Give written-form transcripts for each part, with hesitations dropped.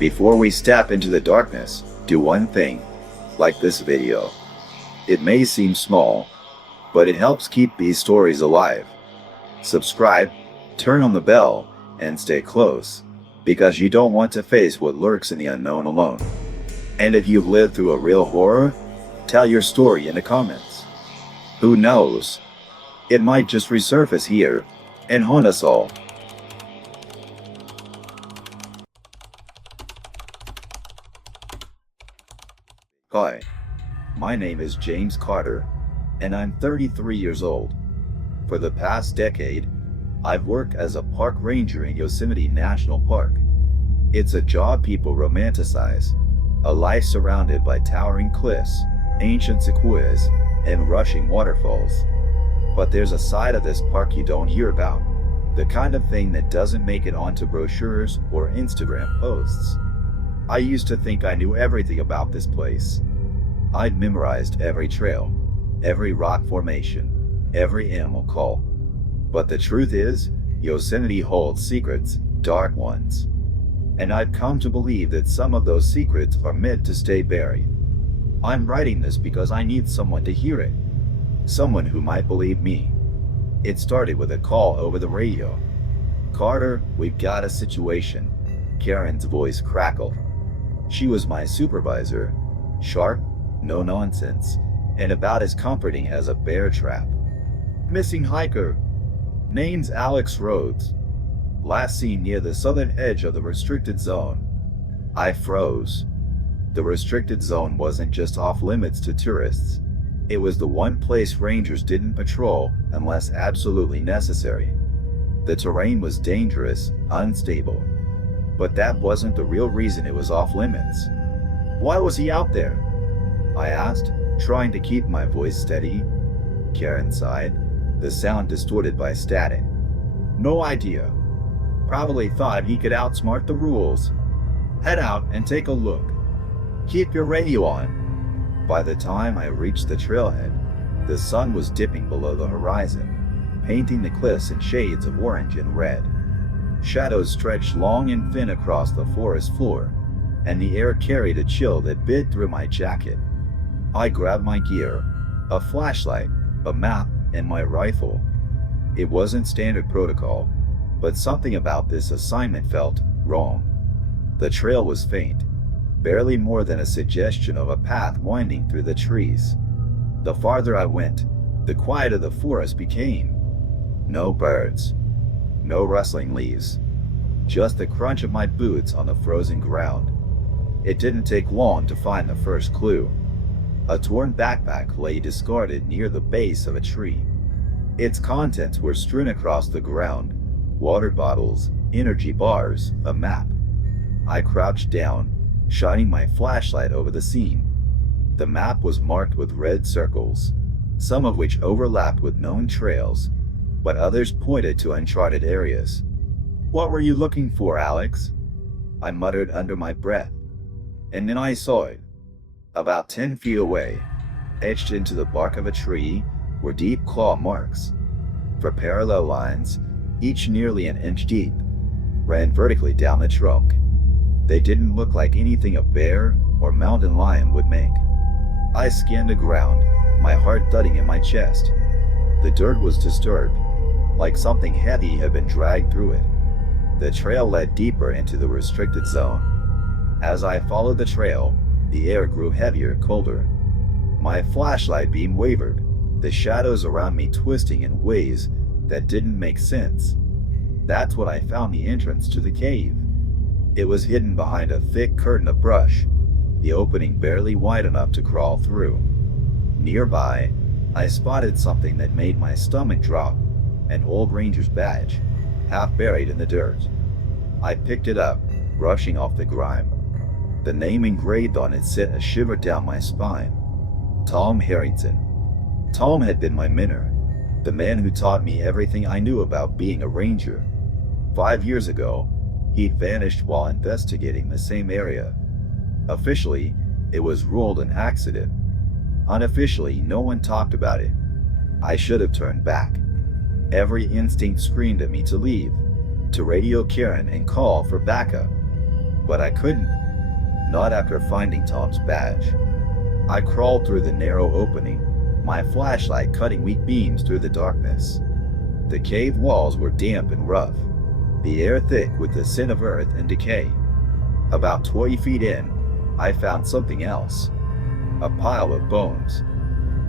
Before we step into the darkness, do one thing, like this video. It may seem small, but it helps keep these stories alive. Subscribe, turn on the bell, and stay close, because you don't want to face what lurks in the unknown alone. And if you've lived through a real horror, tell your story in the comments. Who knows? It might just resurface here and haunt us all. Hi, my name is James Carter, and I'm 33 years old. For the past decade, I've worked as a park ranger in Yosemite National Park. It's a job people romanticize, a life surrounded by towering cliffs, ancient sequoias, and rushing waterfalls. But there's a side of this park you don't hear about, the kind of thing that doesn't make it onto brochures or Instagram posts. I used to think I knew everything about this place. I'd memorized every trail, every rock formation, every animal call. But the truth is, Yosemite holds secrets, dark ones. And I've come to believe that some of those secrets are meant to stay buried. I'm writing this because I need someone to hear it. Someone who might believe me. It started with a call over the radio. "Carter, we've got a situation." Karen's voice crackled. She was my supervisor, sharp, no nonsense, and about as comforting as a bear trap. "Missing hiker. Name's Alex Rhodes. Last seen near the southern edge of the restricted zone." I froze. The restricted zone wasn't just off limits to tourists. It was the one place rangers didn't patrol unless absolutely necessary. The terrain was dangerous, unstable. But that wasn't the real reason it was off limits. "Why was he out there?" I asked, trying to keep my voice steady. Karen sighed, the sound distorted by static. "No idea. Probably thought he could outsmart the rules. Head out and take a look. Keep your radio on." By the time I reached the trailhead, the sun was dipping below the horizon, painting the cliffs in shades of orange and red. Shadows stretched long and thin across the forest floor, and the air carried a chill that bit through my jacket. I grabbed my gear, a flashlight, a map, and my rifle. It wasn't standard protocol, but something about this assignment felt wrong. The trail was faint, barely more than a suggestion of a path winding through the trees. The farther I went, the quieter the forest became. No birds. No rustling leaves, just the crunch of my boots on the frozen ground. It didn't take long to find the first clue. A torn backpack lay discarded near the base of a tree. Its contents were strewn across the ground: water bottles, energy bars, a map. I crouched down, shining my flashlight over the scene. The map was marked with red circles, some of which overlapped with known trails, but others pointed to uncharted areas. "What were you looking for, Alex?" I muttered under my breath. And then I saw it. About 10 feet away, etched into the bark of a tree, were deep claw marks. For parallel lines, each nearly an inch deep, ran vertically down the trunk. They didn't look like anything a bear or mountain lion would make. I scanned the ground, my heart thudding in my chest. The dirt was disturbed, like something heavy had been dragged through it. The trail led deeper into the restricted zone. As I followed the trail, the air grew heavier, colder. My flashlight beam wavered, the shadows around me twisting in ways that didn't make sense. That's when I found the entrance to the cave. It was hidden behind a thick curtain of brush, the opening barely wide enough to crawl through. Nearby, I spotted something that made my stomach drop: an old ranger's badge, half buried in the dirt. I picked it up, brushing off the grime. The name engraved on it sent a shiver down my spine. Tom Harrington. Tom had been my mentor, the man who taught me everything I knew about being a ranger. 5 years ago, he'd vanished while investigating the same area. Officially, it was ruled an accident. Unofficially, no one talked about it. I should have turned back. Every instinct screamed at me to leave, to radio Karen and call for backup. but I couldn't. Not after finding Tom's badge. I crawled through the narrow opening, my flashlight cutting weak beams through the darkness. The cave walls were damp and rough, the air thick with the scent of earth and decay. About 20 feet in, I found something else. A pile of bones.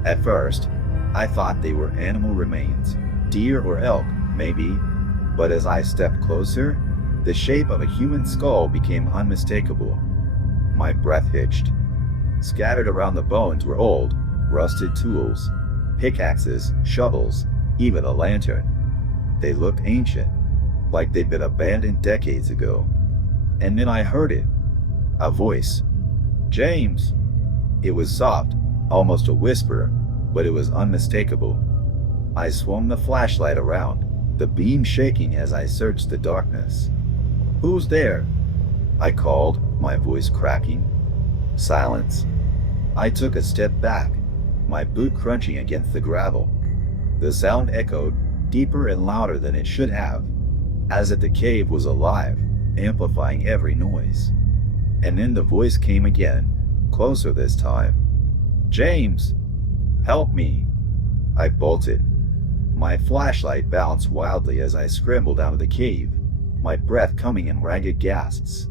At first, I thought they were animal remains, deer or elk, maybe, but as I stepped closer, the shape of a human skull became unmistakable. My breath hitched. Scattered around the bones were old, rusted tools, pickaxes, shovels, even a lantern. They looked ancient, like they'd been abandoned decades ago. And then I heard it. A voice. "James!" It was soft, almost a whisper, but it was unmistakable. I swung the flashlight around, the beam shaking as I searched the darkness. "Who's there?" I called, my voice cracking. Silence. I took a step back, my boot crunching against the gravel. The sound echoed, deeper and louder than it should have, as if the cave was alive, amplifying every noise. And then the voice came again, closer this time. "James! Help me!" I bolted. My flashlight bounced wildly as I scrambled out of the cave, my breath coming in ragged gasps.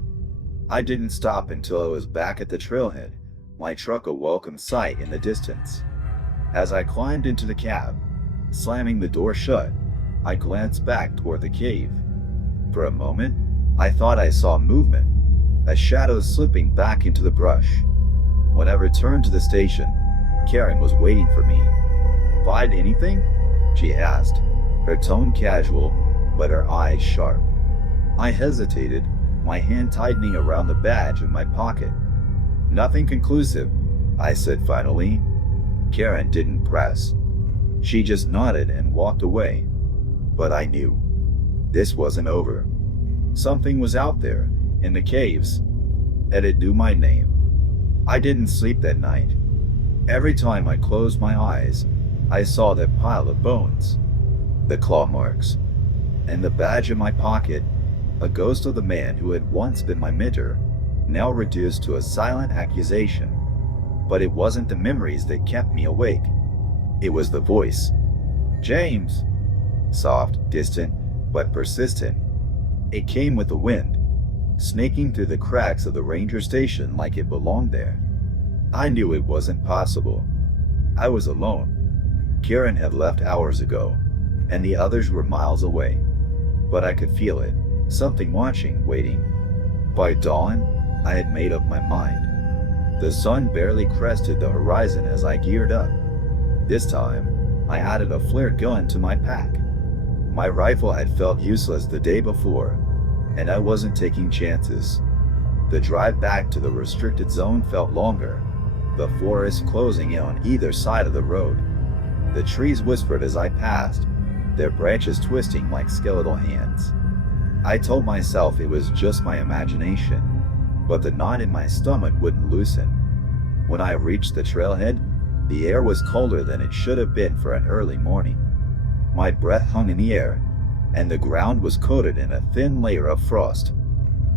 I didn't stop until I was back at the trailhead, my truck a welcome sight in the distance. As I climbed into the cab, slamming the door shut, I glanced back toward the cave. For a moment, I thought I saw movement, a shadow slipping back into the brush. When I returned to the station, Karen was waiting for me. "Find anything?" she asked, her tone casual, but her eyes sharp. I hesitated, my hand tightening around the badge in my pocket. "Nothing conclusive," I said finally. Karen didn't press. She just nodded and walked away. But I knew. This wasn't over. Something was out there, in the caves, and it knew my name. I didn't sleep that night. Every time I closed my eyes, I saw that pile of bones, the claw marks, and the badge in my pocket, a ghost of the man who had once been my mentor, now reduced to a silent accusation. But it wasn't the memories that kept me awake. It was the voice. "James!" Soft, distant, but persistent. It came with the wind, snaking through the cracks of the ranger station like it belonged there. I knew it wasn't possible. I was alone. Karen had left hours ago, and the others were miles away. But I could feel it, something watching, waiting. By dawn, I had made up my mind. The sun barely crested the horizon as I geared up. This time, I added a flared gun to my pack. My rifle had felt useless the day before, and I wasn't taking chances. The drive back to the restricted zone felt longer, the forest closing in on either side of the road. The trees whispered as I passed, their branches twisting like skeletal hands. I told myself it was just my imagination, but the knot in my stomach wouldn't loosen. When I reached the trailhead, the air was colder than it should have been for an early morning. My breath hung in the air, and the ground was coated in a thin layer of frost.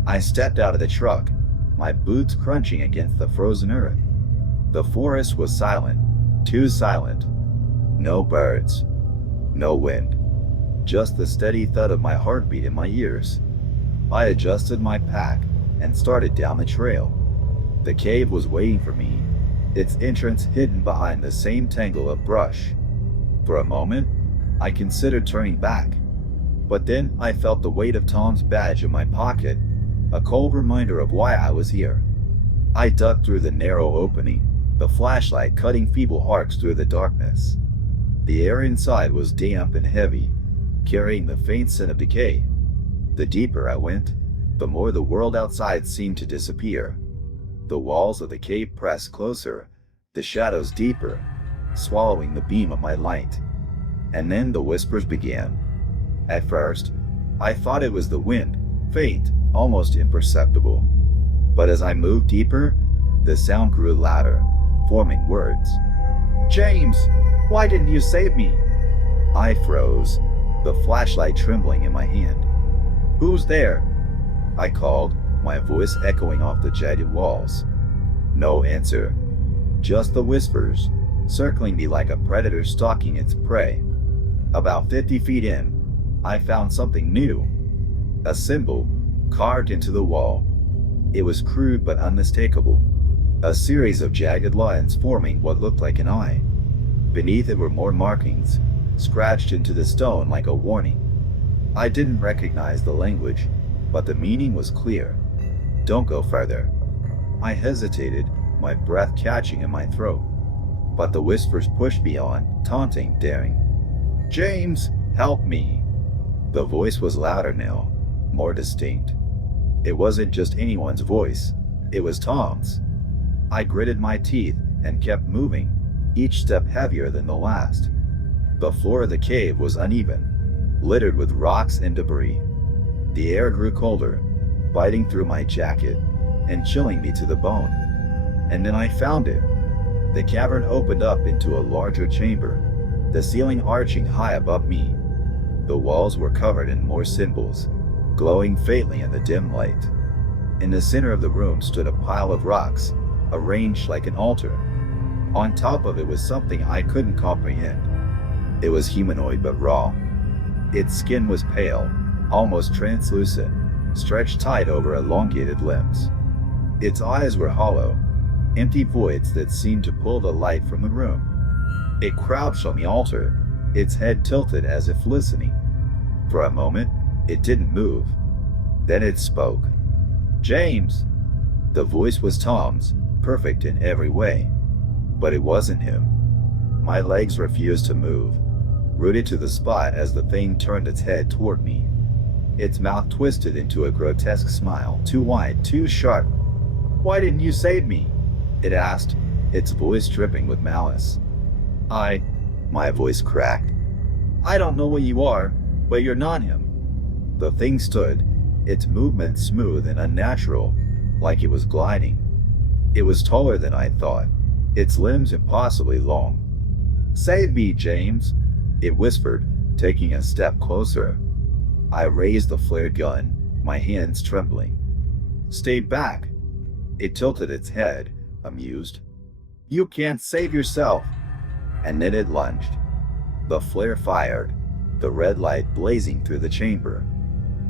I stepped out of the truck, my boots crunching against the frozen earth. The forest was silent, too silent. No birds, no wind, just the steady thud of my heartbeat in my ears. I adjusted my pack and started down the trail. The cave was waiting for me, its entrance hidden behind the same tangle of brush. For a moment, I considered turning back, but then I felt the weight of Tom's badge in my pocket, a cold reminder of why I was here. I ducked through the narrow opening, the flashlight cutting feeble arcs through the darkness. The air inside was damp and heavy, carrying the faint scent of decay. The deeper I went, the more the world outside seemed to disappear. The walls of the cave pressed closer, the shadows deeper, swallowing the beam of my light. And then the whispers began. At first, I thought it was the wind, faint, almost imperceptible. But as I moved deeper, the sound grew louder, forming words. "James, why didn't you save me?" I froze, the flashlight trembling in my hand. "Who's there?" I called, my voice echoing off the jagged walls. No answer. Just the whispers, circling me like a predator stalking its prey. About 50 feet in, I found something new. A symbol, carved into the wall. It was crude but unmistakable. A series of jagged lines forming what looked like an eye. Beneath it were more markings, scratched into the stone like a warning. I didn't recognize the language, but the meaning was clear. Don't go further. I hesitated, my breath catching in my throat. But the whispers pushed me on, taunting, daring. James, help me. The voice was louder now, more distinct. It wasn't just anyone's voice, it was Tom's. I gritted my teeth and kept moving, each step heavier than the last. The floor of the cave was uneven, littered with rocks and debris. The air grew colder, biting through my jacket and chilling me to the bone. And then I found it. The cavern opened up into a larger chamber, the ceiling arching high above me. The walls were covered in more symbols, glowing faintly in the dim light. In the center of the room stood a pile of rocks, arranged like an altar. On top of it was something I couldn't comprehend. It was humanoid but raw. Its skin was pale, almost translucent, stretched tight over elongated limbs. Its eyes were hollow, empty voids that seemed to pull the light from the room. It crouched on the altar, its head tilted as if listening. For a moment, it didn't move. Then it spoke. James! The voice was Tom's, perfect in every way. But it wasn't him. My legs refused to move, rooted to the spot as the thing turned its head toward me. Its mouth twisted into a grotesque smile, too wide, too sharp. Why didn't you save me? It asked, its voice dripping with malice. My voice cracked. I don't know what you are, but you're not him. The thing stood, its movement smooth and unnatural, like it was gliding. It was taller than I thought, its limbs impossibly long. Save me, James, it whispered, taking a step closer. I raised the flared gun, my hands trembling. Stay back. It tilted its head, amused. You can't save yourself. And then it lunged. The flare fired, the red light blazing through the chamber.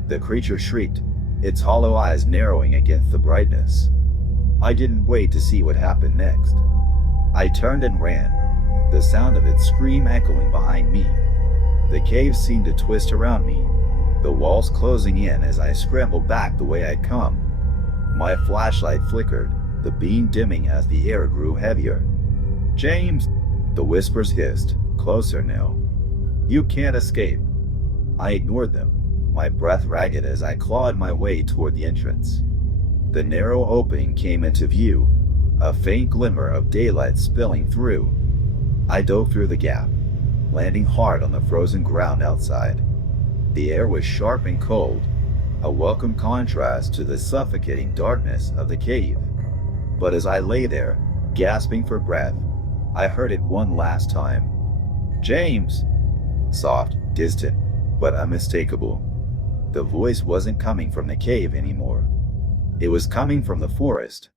The creature shrieked, its hollow eyes narrowing against the brightness. I didn't wait to see what happened next. I turned and ran, the sound of its scream echoing behind me. The cave seemed to twist around me, the walls closing in as I scrambled back the way I'd come. My flashlight flickered, the beam dimming as the air grew heavier. James! The whispers hissed, closer now. You can't escape. I ignored them, my breath ragged as I clawed my way toward the entrance. The narrow opening came into view, a faint glimmer of daylight spilling through. I dove through the gap, landing hard on the frozen ground outside. The air was sharp and cold, a welcome contrast to the suffocating darkness of the cave. But as I lay there, gasping for breath, I heard it one last time. James! Soft, distant, but unmistakable. The voice wasn't coming from the cave anymore. It was coming from the forest,